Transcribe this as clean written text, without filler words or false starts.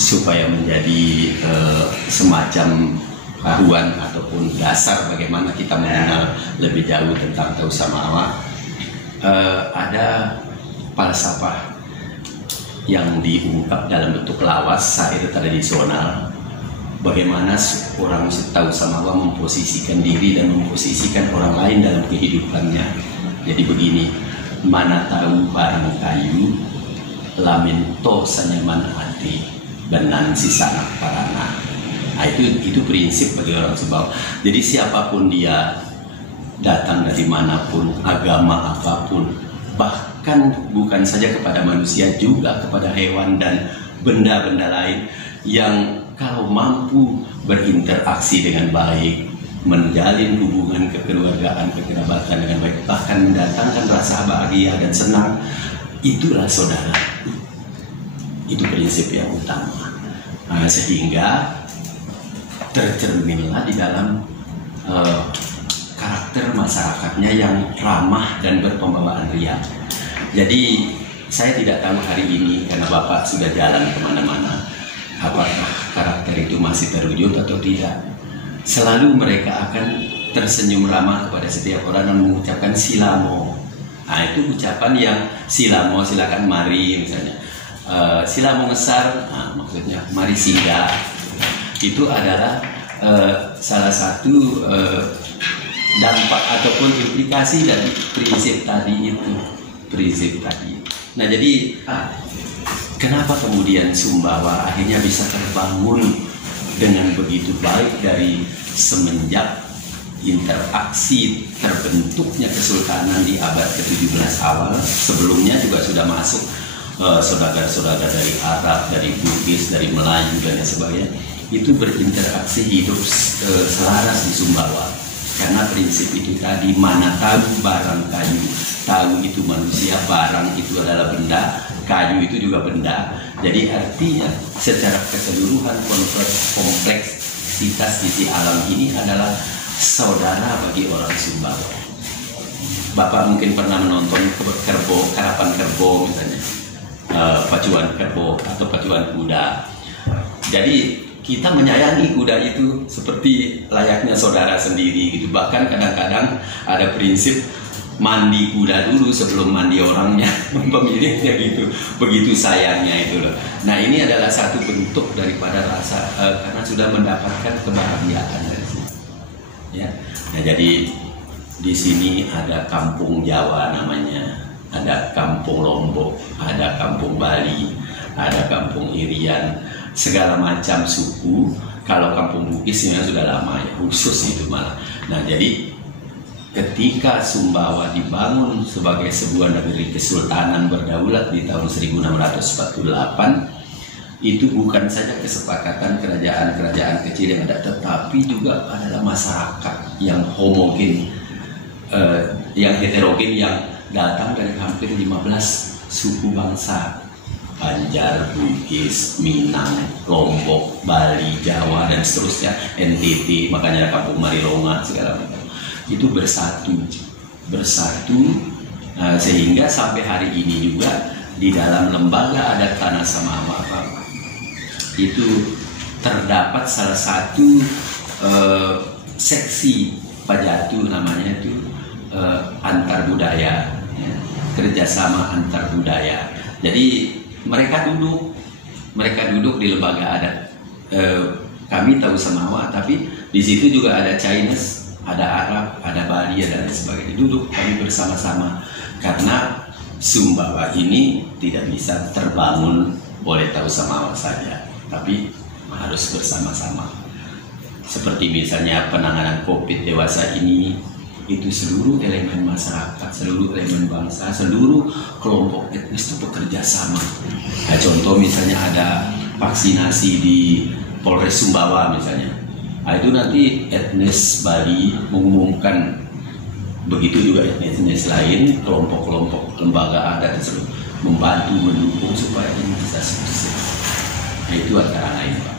supaya menjadi semacam haruan ataupun dasar bagaimana kita mengenal lebih jauh tentang Tahu Samawa. Ada falsafah yang diungkap dalam bentuk lawas, syair tradisional, bagaimana orang Tahu Samawa memposisikan diri dan memposisikan orang lain dalam kehidupannya. Jadi begini, mana tahu barang kayu, lamin to sanyaman hati, benan sisana parana. Nah, itu prinsip bagi orang Sumbawa. Jadi siapapun dia, datang dari manapun, agama apapun, bahkan bukan saja kepada manusia, juga kepada hewan dan benda-benda lain yang kalau mampu berinteraksi dengan baik, menjalin hubungan kekeluargaan, kekerabatan dengan baik, bahkan mendatangkan rasa bahagia dan senang, itulah saudara. Itu prinsip yang utama. Nah, sehingga tercerminlah di dalam karakter masyarakatnya yang ramah dan berpembawaan riang. Jadi saya tidak tahu hari ini karena Bapak sudah jalan kemana-mana, apakah karakter itu masih terwujud atau tidak. Selalu mereka akan tersenyum ramah kepada setiap orang dan mengucapkan silamo. Nah, itu ucapan yang silamo, silakan mari misalnya. Silamo ngesar, nah, maksudnya mari singgah. Itu adalah salah satu dampak ataupun implikasi dari prinsip tadi itu. Prinsip tadi. Nah, jadi kenapa kemudian Sumbawa akhirnya bisa terbangun dengan begitu baik dari semenjak interaksi terbentuknya kesultanan di abad ke-17 awal. Sebelumnya juga sudah masuk saudagar-saudagar dari Arab, dari Bugis, dari Melayu dan sebagainya. Itu berinteraksi hidup selaras di Sumbawa. Karena prinsip itu tadi, mana tahu barang kayu, tahu itu manusia, barang itu adalah benda, kayu itu juga benda. Jadi artinya secara keseluruhan kompleksitas isi alam ini adalah saudara bagi orang Sumbawa. Bapak mungkin pernah menonton kerbau, karapan kerbau misalnya, pacuan kerbau atau pacuan kuda. Jadi kita menyayangi kuda itu seperti layaknya saudara sendiri gitu. Bahkan kadang-kadang ada prinsip mandi kuda dulu sebelum mandi orangnya, pemiliknya gitu. Begitu sayangnya itu loh. Nah, ini adalah satu bentuk daripada rasa karena sudah mendapatkan kebahagiaan dari sini. Ya. Nah, jadi di sini ada kampung Jawa namanya, ada kampung Lombok, ada kampung Bali, ada kampung Irian, segala macam suku. Kalau kampung Bugis ini sudah lama ya, khusus itu malah. Nah, jadi ketika Sumbawa dibangun sebagai sebuah negeri kesultanan berdaulat di tahun 1648, itu bukan saja kesepakatan kerajaan-kerajaan kecil yang ada, tetapi juga adalah masyarakat yang homogen, yang heterogen, yang datang dari hampir 15 suku bangsa. Banjar, Bugis, Minang, Lombok, Bali, Jawa, dan seterusnya, NTT, makanya ada kampung Marilonga, segala macam. Itu bersatu, sehingga sampai hari ini juga di dalam lembaga adat Tanah Samawa itu terdapat salah satu seksi Pajatu namanya itu antar budaya, ya, kerjasama antar budaya. Jadi mereka duduk di lembaga adat. Kami Tahu Samawa, tapi di situ juga ada Chinese, ada Arab, ada Bali dan sebagainya. Duduk kami bersama-sama karena Sumbawa ini tidak bisa terbangun oleh Tahu Samawa saja, tapi harus bersama-sama. Seperti misalnya penanganan COVID dewasa ini, itu seluruh elemen masyarakat, seluruh elemen bangsa, seluruh kelompok etnis itu bekerja sama. Nah, contoh misalnya ada vaksinasi di Polres Sumbawa misalnya. Nah, itu nanti etnis Bali mengumumkan, begitu juga etnis lain, kelompok-kelompok lembaga adat tersebut membantu mendukung supaya ini bisa sukses. Nah, itu antara lain, Pak.